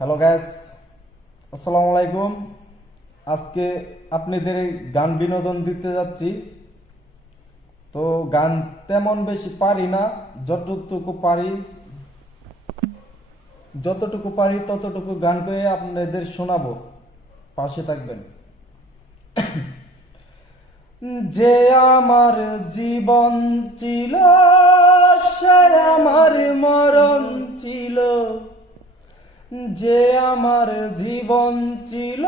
Hello guys, আসসালামু আলাইকুম। আজকে আপনাদের গান বিনোদন দিতে যাচ্ছি। তো গান তেমন বেশি পারি না, যতটুকু পারি ততটুকু গান করে আপনাদের শোনাবো। পাশে থাকবেন। যে আমার জীবন ছিল, সে আমার মরণ ছিল। যে আমার জীবন ছিল,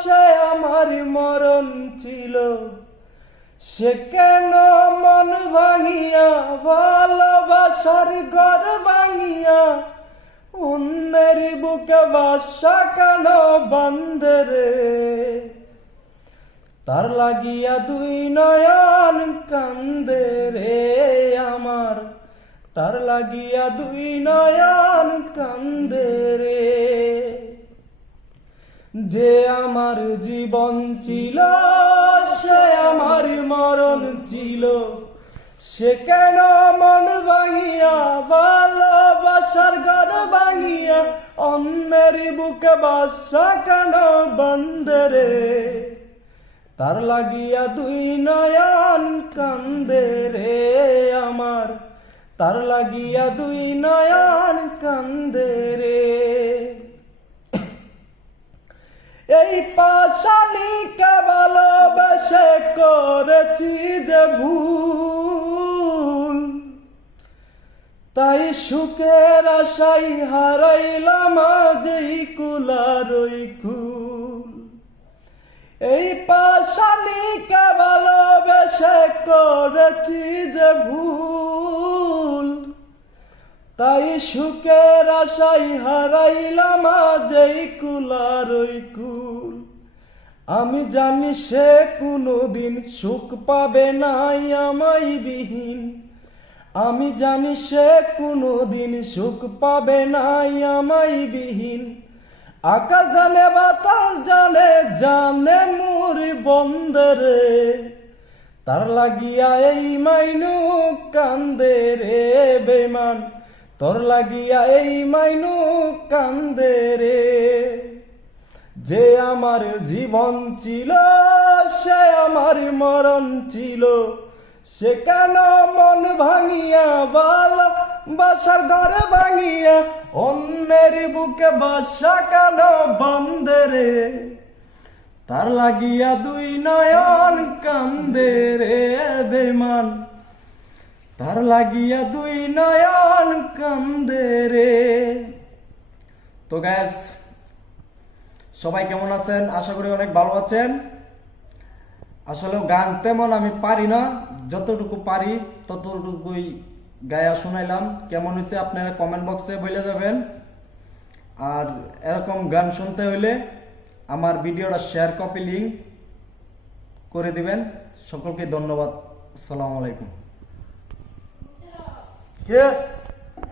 সে আমার মরণ ছিল। সে কেন মন ভাঙিয়া, ভালোবাসার ঘর ভাঙিয়া, অন্যের বুকে বাসা কেন বান্ধে রে? তার লাগিয়া দুই নয়ন কান্দে রে আমার, তার লাগিয়া দুই নয়ন কান্দে রে। যে আমার জীবন ছিল, সে আমার মরণ ছিল। সে কেন মন ভাঙিয়া, ভালোবাসার ঘর ভাঙিয়া, অন্যের বুকে বাসা কেন বান্ধে রে? তার লাগিয়া দুই নয়ন কান্দে রে আমার, তার লাগিয়া দুই নয়ন কান্দে রে। এই পাশানিকে ভালোবেসে করেছি যে ভুল, তাই সুখের আশাই হারাইলাম আজ এই কুলার ওই কুল। এই পাশানিকে ভালোবেসে করেছি যে ভুল, তাই সুখের আশাই হারাইলাম আজ এই কুলার ওই কুল। আমি জানি সে কোনোদিন সুখ পাবে নাই আমায় বিহীন। আমি জানি সে কোনোদিন সুখ পাবে নাই আমায় বিহীন। আকাশ জানে, বাতাস জানে, জানে মোর বন্দরে। তার লাগিয়া এই মাইনু কান্দে রে বেমান, তোর লাগিয়া এই মাইনু কান্দে রে। যে আমার জীবন ছিল, সে আমার মরণ ছিল। সে কেন মন ভাঙিয়া, ভালোবাসার ঘর ভাঙিয়া, অন্যের বুকে বাসা কেন বান্ধে রে? তার লাগিয়া দুই নয়ন কান্দে রে বেমান, তার লাগিয়া দুই নয়ন কান্দে রে। তো গ্যাস, সবাই কেমন আছেন? আশা করি অনেক ভালো আছেন। আসলে গান তেমন আমি পারি না, যতটুকু পারি ততটুকুই গায়া শোনাইলাম। কেমন হয়েছে আপনারা কমেন্ট বক্সে বলে যাবেন। আর এরকম গান শুনতে হইলে আমার ভিডিওটা শেয়ার, কপি, লিংক করে দিবেন। সকলকে ধন্যবাদ। আসসালামু আলাইকুম।